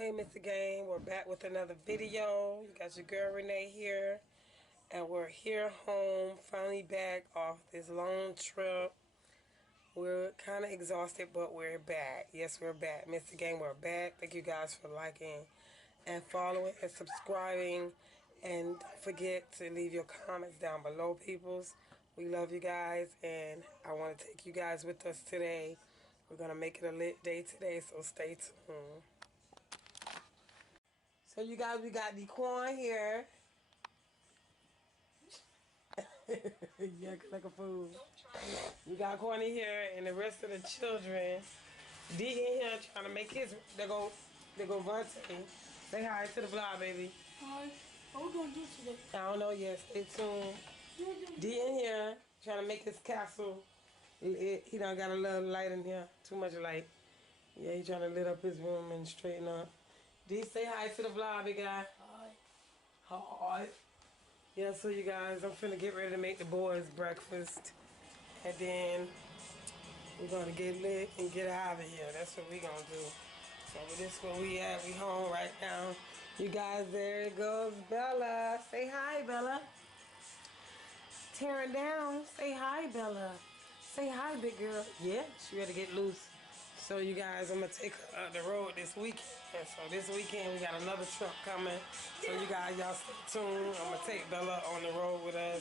Hey, Mr. Game, we're back with another video. You got your girl Renee here, and we're here home, finally back off this long trip. We're kind of exhausted, but we're back. Yes, we're back. Mr. Game, we're back. Thank you guys for liking and following and subscribing. And don't forget to leave your comments down below, peoples. We love you guys, and I want to take you guys with us today. We're going to make it a lit day today, so stay tuned. So you guys, we got Dequan here. Yeah, like a fool. We got Corny here and the rest of the children. D in here trying to make his. They go Vontae. Say hi to the vlog, baby. Hi. What we gonna do today? I don't know yet. Stay tuned. D in here trying to make his castle. He done got a little light in here. Too much light. Yeah, he trying to lit up his room and straighten up. D, say hi to the vlog, big guy. Hi. Hi. Yeah, so you guys, I'm finna get ready to make the boys breakfast. And then we're gonna get lit and get out of here. That's what we gonna do. So this is where we at. We home right now. You guys, there it goes Bella. Say hi, Bella. Tearing down. Say hi, Bella. Say hi, big girl. Yeah, she ready to get loose. So you guys, I'm gonna take her up the road this weekend. So this weekend we got another truck coming. So you guys, y'all stay tuned. I'm gonna take Bella on the road with us.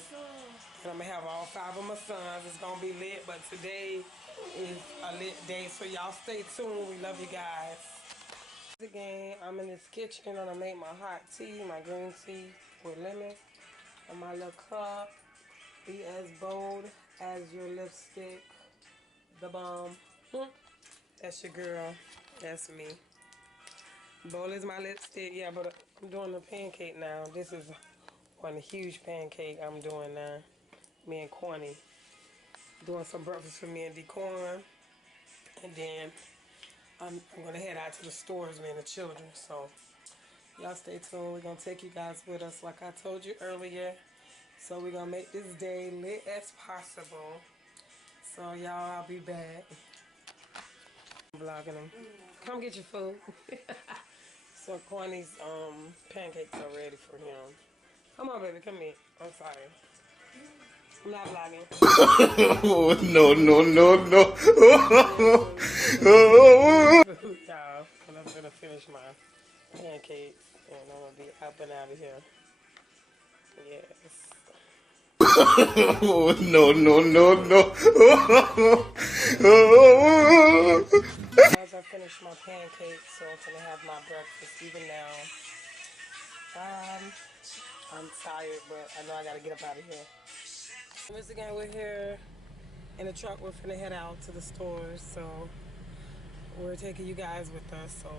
And I'm gonna have all 5 of my sons. It's gonna be lit, but today is a lit day. So y'all stay tuned. We love you guys. Again, I'm in this kitchen. I'm gonna make my hot tea, my green tea with lemon. And my little cup. Be as bold as your lipstick. The bomb. That's your girl. That's me. Bold as my lipstick. Yeah, but I'm doing the pancake now. This is one huge pancake I'm doing now. Me and Corny. Doing some breakfast for me and Dequan. And then I'm going to head out to the stores, me and the children. So y'all stay tuned. We're going to take you guys with us like I told you earlier. So we're going to make this day lit as possible. So y'all, I'll be back. I'm vlogging them. Come get your food. So Corny's pancakes are ready for him. Come on, baby. Come here. I'm sorry. I'm not vlogging. Oh, no, no, no, no. Y'all, and I'm gonna finish my pancakes and I'm gonna be up and out of here. Yes. Oh, no, no, no, no. As I finish my pancakes, so I'm gonna have my breakfast even now. I'm tired, but I know I gotta get up out of here. Once again, we're here in the truck. We're finna head out to the stores, so we're taking you guys with us. So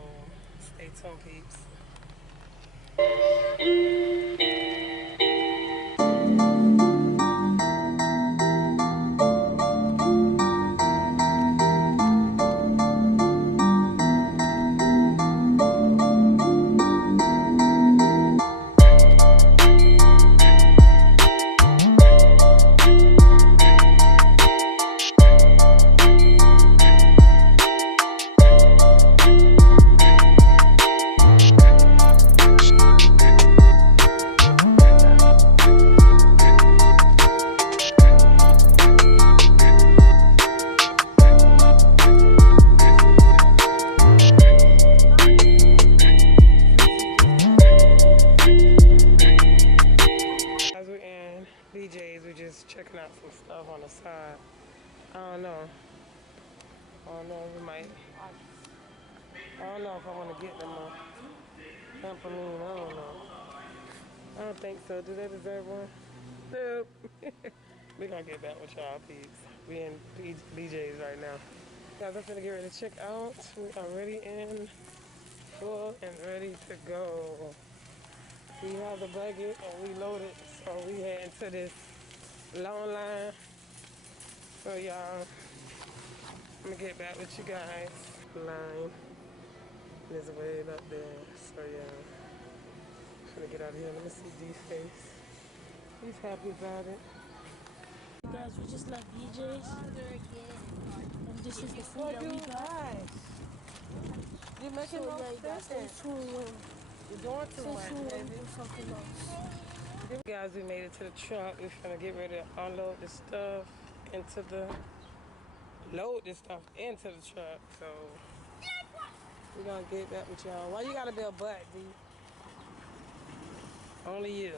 stay tuned, peeps. BJ's, we're just checking out some stuff on the side. I don't know. We might. I don't know if I want to get them a trampoline. I don't know. I don't think so. Do they deserve one? Nope. We're going to get back with y'all, peeps. We in BJ's right now. Guys, I'm finna get ready to check out. We are ready and full and ready to go. We have the bucket and we loaded, so we head into this long line. So y'all, I'm gonna get back with you guys. Line is way up there. So yeah, I'm gonna get out of here. Let me see D's face. He's happy about it. Guys, we just left BJ's. And this is the food that we got. You're making So no yeah, you gotta stay sense. tuned when You're doing too much, baby. do something else. Guys, we made it to the truck. We're gonna get ready to unload this stuff into the, load this stuff into the truck. So we're gonna get that with y'all. Why you gotta be a butt, D? Only you.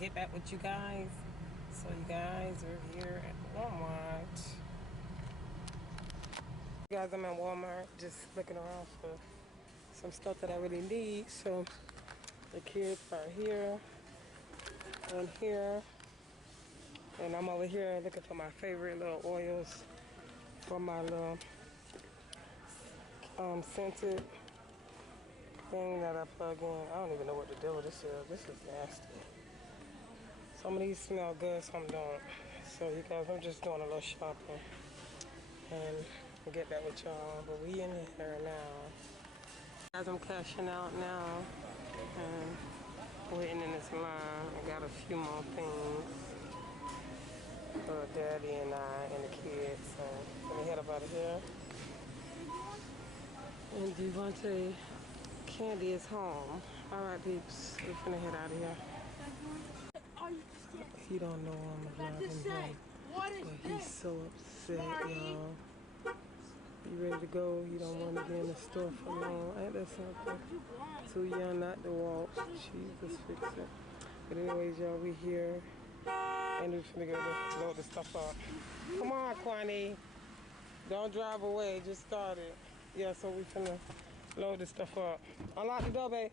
Get back with you guys. So you guys are here at Walmart. Guys, I'm at Walmart just looking around for some stuff that I really need. So the kids are here and here, and I'm over here looking for my favorite little oils for my little scented thing that I plug in. I don't even know what to do with this here. This is nasty. Some of these smell good, some don't. So you guys, I'm just doing a little shopping and I'll get back with y'all. But we in here now. Guys, I'm cashing out now and waiting in this line. I got a few more things for Daddy and I and the kids. So let me head up out of here. And Devontae Candy is home. Alright peeps, we're finna head out of here. He don't know I'm vlogging him, but he's so upset, y'all. You ready to go? He don't want to be in the store for long. Ain't that something? Too young not to walk. Jesus, fix it. But anyways, y'all, we here. And we're finna go load the stuff up. Come on, Kwani. Don't drive away. Just start it. Yeah, so we finna load this stuff up. Unlock the door, babe.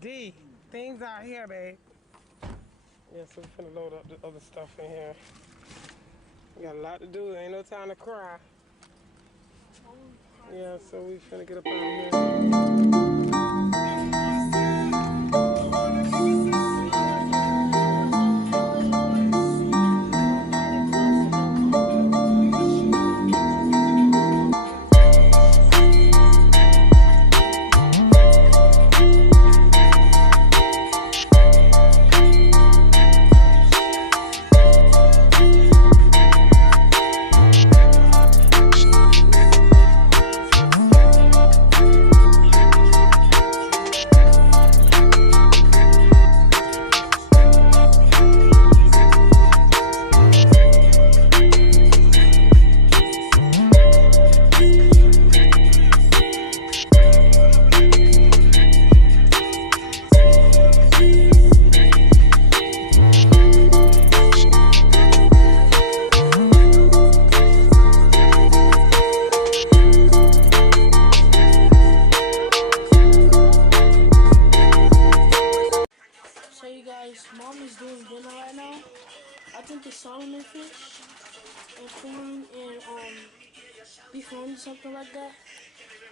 D, things out here, babe. Yeah, so we're finna load up the other stuff in here. We got a lot to do. Ain't no time to cry. Yeah, so we finna get up out of here. So you guys, mom is doing dinner right now. I think it's Solomon fish and corn and beef or something like that.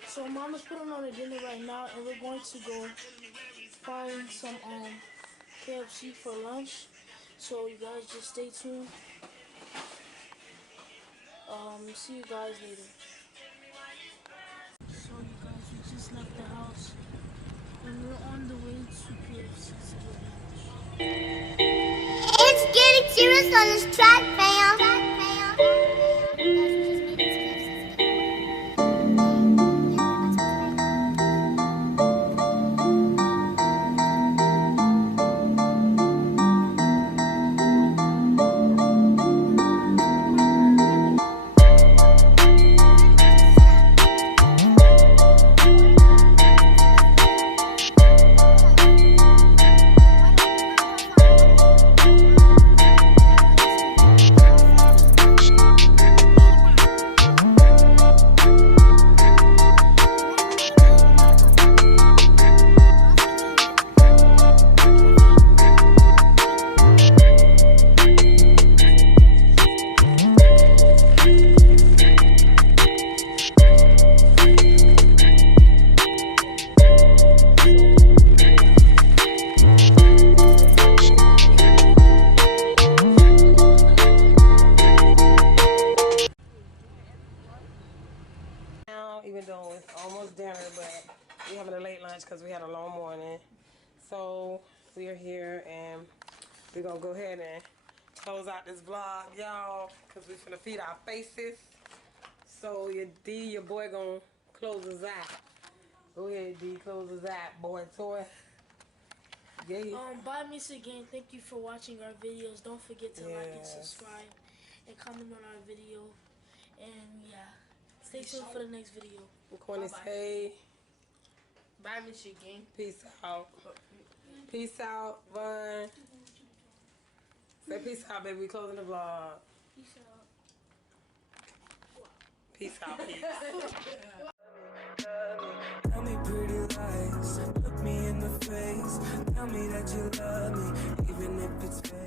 So Mama's putting on a dinner right now, and we're going to go find some KFC for lunch. So you guys just stay tuned. See you guys later. So you guys, we just left the house and we're on the way to KFC to get lunch. It's getting serious on this track, fam. Even though it's almost dinner, but we're having a late lunch because we had a long morning. So we are here and we're going to go ahead and close out this vlog, y'all, because we're finna feed our faces. So your boy gonna close his eye. Go ahead, D, close his eye, boy toy. Yeah. Bye, Miss again. Thank you for watching our videos. Don't forget to like and subscribe and comment on our video. And yeah, stay tuned for the next video. We're going to say Bye, Michigan. peace out. Peace out, bye. Say peace out, baby. We closing the vlog. Peace out. Peace out, peace. Tell me pretty lies, look me in the face. Tell me that you love me, even if it's fake.